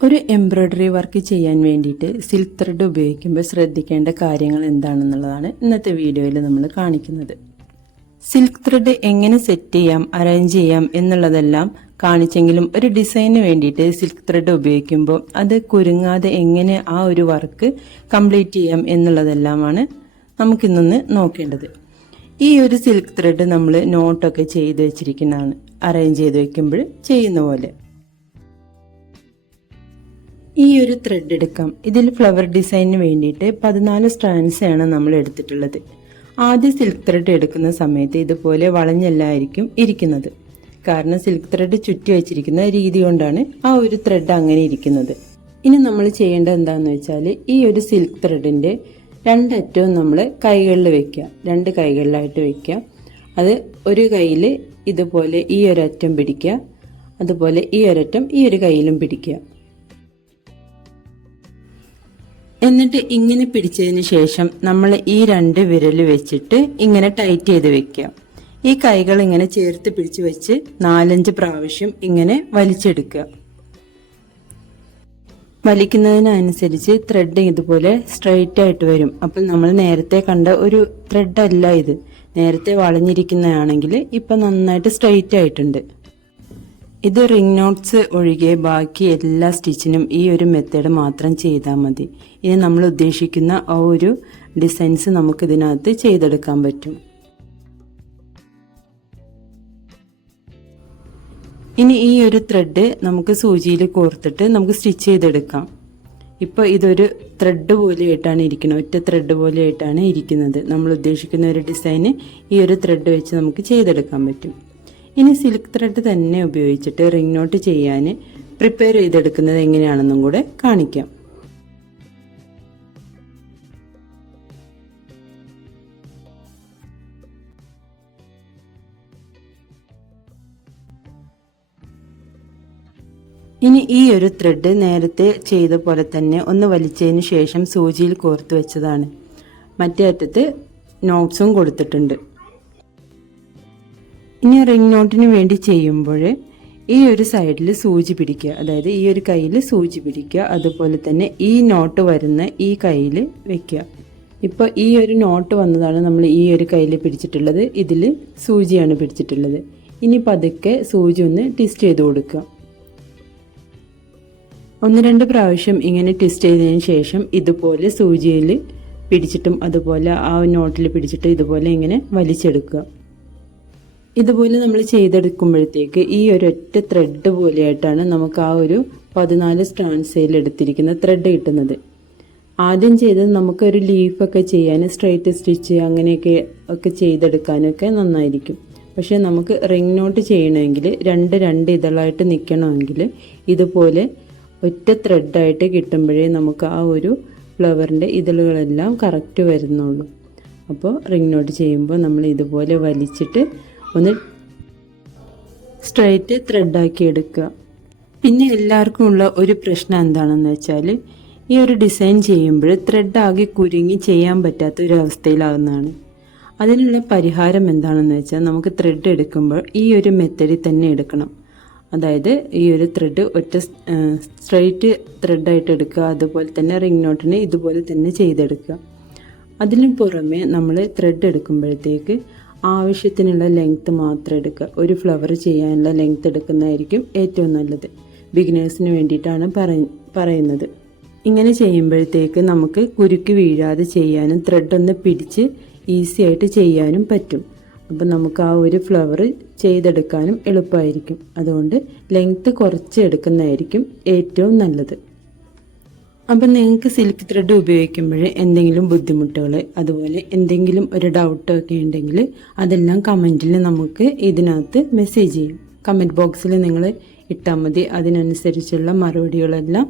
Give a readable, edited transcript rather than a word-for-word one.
ഒരു embroidery work ചെയ്യാൻ വേണ്ടിയിട്ട് സിൽക്ക് ത്രെഡ് ഉപയോഗിക്കുമ്പോൾ ശ്രദ്ധിക്കേണ്ട കാര്യങ്ങൾ എന്താണെന്നുള്ളതാണ് ഇന്നത്തെ വീഡിയോയിൽ നമ്മൾ കാണിക്കുന്നത്. സിൽക്ക് ത്രെഡ് എങ്ങനെ സെറ്റ് ചെയ്യാം, അറേഞ്ച് ചെയ്യാം എന്നുള്ളതെല്ലാം കാണിച്ചെങ്കിലും ഒരു ഡിസൈന് വേണ്ടിയിട്ട് സിൽക്ക് ത്രെഡ് ഉപയോഗിക്കുമ്പോൾ അത് കുരുങ്ങാതെ എങ്ങനെ ആ ഒരു വർക്ക് കംപ്ലീറ്റ് ചെയ്യാം എന്നുള്ളതെല്ലാമാണ് നമുക്കിന്നൊന്ന് നോക്കേണ്ടത്. ഈ ഒരു സിൽക്ക് ത്രെഡ് നമ്മൾ നോട്ടൊക്കെ ചെയ്ത് വെച്ചിരിക്കുന്നതാണ്, അറേഞ്ച് ചെയ്ത് വെക്കുമ്പോൾ ചെയ്യുന്ന പോലെ. ഈ ഒരു ത്രെഡ് എടുക്കാം. ഇതിൽ ഫ്ലവർ ഡിസൈനിന് വേണ്ടിയിട്ട് 14 സ്ട്രാൻഡ്സ് ആണ് നമ്മൾ എടുത്തിട്ടുള്ളത്. ആദ്യം സിൽക്ക് ത്രെഡ് എടുക്കുന്ന സമയത്ത് ഇതുപോലെ വളഞ്ഞല്ലായിരിക്കും ഇരിക്കുന്നത്. കാരണം സിൽക്ക് ത്രെഡ് ചുറ്റി വെച്ചിരിക്കുന്ന രീതി കൊണ്ടാണ് ആ ഒരു ത്രെഡ് അങ്ങനെ ഇരിക്കുന്നത്. ഇനി നമ്മൾ ചെയ്യേണ്ടത് എന്താണെന്ന് വെച്ചാൽ ഈ ഒരു സിൽക്ക് ത്രെഡിൻ്റെ രണ്ടറ്റവും നമ്മൾ കൈകളിൽ വെക്കുക, 2 കൈകളിലായിട്ട് വെക്കുക. അത് ഒരു കയ്യിൽ ഇതുപോലെ ഈ ഒരറ്റം പിടിക്കുക, അതുപോലെ ഈ ഒരറ്റം ഈ ഒരു കയ്യിലും പിടിക്കുക. എന്നിട്ട് ഇങ്ങനെ പിടിച്ചതിന് ശേഷം നമ്മൾ ഈ 2 വിരൽ വെച്ചിട്ട് ഇങ്ങനെ ടൈറ്റ് ചെയ്ത് വെക്കുക. ഈ കൈകൾ ഇങ്ങനെ ചേർത്ത് പിടിച്ച് വെച്ച് 4-5 പ്രാവശ്യം ഇങ്ങനെ വലിച്ചെടുക്കുക. വലിക്കുന്നതിനനുസരിച്ച് ത്രെഡ് ഇതുപോലെ സ്ട്രെയിറ്റ് ആയിട്ട് വരും. അപ്പോൾ നമ്മൾ നേരത്തെ കണ്ട ഒരു ത്രെഡ് അല്ല ഇത്. നേരത്തെ വളഞ്ഞിരിക്കുന്നതാണെങ്കിൽ ഇപ്പം നന്നായിട്ട് സ്ട്രെയിറ്റ് ആയിട്ടുണ്ട്. ഇത് റിംഗ് നോട്ട്സ് ഒഴികെ ബാക്കി എല്ലാ സ്റ്റിച്ചിനും ഈ ഒരു മെത്തേഡ് മാത്രം ചെയ്താൽ മതി. ഇനി നമ്മൾ ഉദ്ദേശിക്കുന്ന ആ ഒരു ഡിസൈൻസ് നമുക്ക് ഇതിനകത്ത് ചെയ്തെടുക്കാൻ പറ്റും. ഇനി ഈ ഒരു ത്രെഡ് നമുക്ക് സൂചിയിൽ കോർത്തിട്ട് നമുക്ക് സ്റ്റിച്ച് ചെയ്തെടുക്കാം. ഇപ്പോൾ ഇതൊരു ത്രെഡ് പോലെയായിട്ടാണ് ഇരിക്കുന്നത്, ഒറ്റ ത്രെഡ് പോലെയായിട്ടാണ് ഇരിക്കുന്നത്. നമ്മൾ ഉദ്ദേശിക്കുന്ന ഒരു ഡിസൈന് ഈ ഒരു ത്രെഡ് വെച്ച് നമുക്ക് ചെയ്തെടുക്കാൻ പറ്റും. ഇനി സിൽക്ക് ത്രെഡ് തന്നെ ഉപയോഗിച്ചിട്ട് റിംഗ് നോട്ട് ചെയ്യാൻ പ്രിപ്പയർ ചെയ്തെടുക്കുന്നത് എങ്ങനെയാണെന്നും കൂടെ കാണിക്കാം. ഇനി ഈ ഒരു ത്രെഡ് നേരത്തെ ചെയ്ത പോലെ തന്നെ ഒന്ന് വലിച്ചതിന് ശേഷം സൂചിയിൽ കോർത്ത് വെച്ചതാണ്. മറ്റേ അറ്റത്ത് നോട്ട്സും കൊടുത്തിട്ടുണ്ട്. ഇനി റിംഗ് നോട്ടിന് വേണ്ടി ചെയ്യുമ്പോൾ ഈ ഒരു സൈഡിൽ സൂചി പിടിക്കുക, അതായത് ഈ ഒരു കയ്യിൽ സൂചി പിടിക്കുക. അതുപോലെ തന്നെ ഈ നോട്ട് വരുന്ന ഈ കയ്യിൽ വെക്കുക. ഇപ്പോൾ ഈ ഒരു നോട്ട് വന്നതാണ് നമ്മൾ ഈ ഒരു കയ്യിൽ പിടിച്ചിട്ടുള്ളത്, ഇതിൽ സൂചിയാണ് പിടിച്ചിട്ടുള്ളത്. ഇനി പതുക്കെ സൂചി ഒന്ന് ട്വിസ്റ്റ് ചെയ്ത് കൊടുക്കുക. 1-2 പ്രാവശ്യം ഇങ്ങനെ ട്വിസ്റ്റ് ചെയ്തതിന് ശേഷം ഇതുപോലെ സൂചിയിൽ പിടിച്ചിട്ടും അതുപോലെ ആ നോട്ടിൽ പിടിച്ചിട്ട് ഇതുപോലെ ഇങ്ങനെ വലിച്ചെടുക്കുക. ഇതുപോലെ നമ്മൾ ചെയ്തെടുക്കുമ്പോഴത്തേക്ക് ഈ ഒരൊറ്റ ത്രെഡ് പോലെയായിട്ടാണ് നമുക്ക് ആ ഒരു 14 സ്ട്രാൻഡ്സിൽ എടുത്തിരിക്കുന്ന ത്രെഡ് കിട്ടുന്നത്. ആദ്യം ചെയ്തത് നമുക്കൊരു ലീഫൊക്കെ ചെയ്യാൻ, സ്ട്രെയിറ്റ് സ്റ്റിച്ച് അങ്ങനെയൊക്കെ ചെയ്തെടുക്കാനൊക്കെ നന്നായിരിക്കും. പക്ഷേ നമുക്ക് റിംഗ് നോട്ട് ചെയ്യണമെങ്കിൽ 2 ഇതളായിട്ട് നിൽക്കണമെങ്കിൽ ഇതുപോലെ ഒറ്റ ത്രെഡായിട്ട് കിട്ടുമ്പോഴേ നമുക്ക് ആ ഒരു ഫ്ലവറിൻ്റെ ഇതളുകളെല്ലാം കറക്റ്റ് വരുന്നുള്ളൂ. അപ്പോൾ റിംഗ് നോട്ട് ചെയ്യുമ്പോൾ നമ്മൾ ഇതുപോലെ വലിച്ചിട്ട് ഒന്ന് സ്ട്രെയിറ്റ് ത്രെഡാക്കി എടുക്കുക. പിന്നെ എല്ലാവർക്കും ഉള്ള ഒരു പ്രശ്നം എന്താണെന്ന് വെച്ചാൽ ഈ ഒരു ഡിസൈൻ ചെയ്യുമ്പോൾ ത്രെഡ് ആകെ കുരുങ്ങി ചെയ്യാൻ പറ്റാത്ത ഒരു അവസ്ഥയിലാകുന്നതാണ്. അതിനുള്ള പരിഹാരം എന്താണെന്ന് വെച്ചാൽ നമുക്ക് ത്രെഡ് എടുക്കുമ്പോൾ ഈ ഒരു മെത്തേഡിൽ തന്നെ എടുക്കണം. അതായത് ഈ ഒരു ത്രെഡ് ഒറ്റ സ്ട്രെയിറ്റ് ത്രെഡായിട്ട് എടുക്കുക. അതുപോലെ തന്നെ റിംഗ് നോട്ടിനെ ഇതുപോലെ തന്നെ ചെയ്തെടുക്കുക. അതിന് പുറമെ നമ്മൾ ത്രെഡ് എടുക്കുമ്പോഴത്തേക്ക് ആവശ്യത്തിനുള്ള ലെങ്ത്ത് മാത്രം എടുക്കുക. ഒരു ഫ്ലവർ ചെയ്യാനുള്ള ലെങ്ത്ത് എടുക്കുന്നതായിരിക്കും ഏറ്റവും നല്ലത്. ബിഗിനേഴ്സിന് വേണ്ടിയിട്ടാണ് പറയുന്നത്. ഇങ്ങനെ ചെയ്യുമ്പോഴത്തേക്ക് നമുക്ക് കുരുക്ക് വീഴാതെ ചെയ്യാനും ത്രെഡ് ഒന്ന് പിടിച്ച് ഈസി ആയിട്ട് ചെയ്യാനും പറ്റും. അപ്പം നമുക്ക് ആ ഒരു ഫ്ലവർ ചെയ്തെടുക്കാനും എളുപ്പമായിരിക്കും. അതുകൊണ്ട് ലെങ്ത്ത് കുറച്ച് എടുക്കുന്നതായിരിക്കും ഏറ്റവും നല്ലത്. അപ്പം നിങ്ങൾക്ക് സിൽക്ക് ത്രെഡ് ഉപയോഗിക്കുമ്പോൾ എന്തെങ്കിലും ബുദ്ധിമുട്ടുകൾ, അതുപോലെ എന്തെങ്കിലും ഒരു ഡൗട്ടൊക്കെ ഉണ്ടെങ്കിൽ അതെല്ലാം കമൻറ്റിൽ നമുക്ക് ഇതിനകത്ത് മെസ്സേജ് ചെയ്യും. കമൻറ്റ് ബോക്സിൽ നിങ്ങൾ ഇട്ടാൽ മതി. അതിനനുസരിച്ചുള്ള മറുപടികളെല്ലാം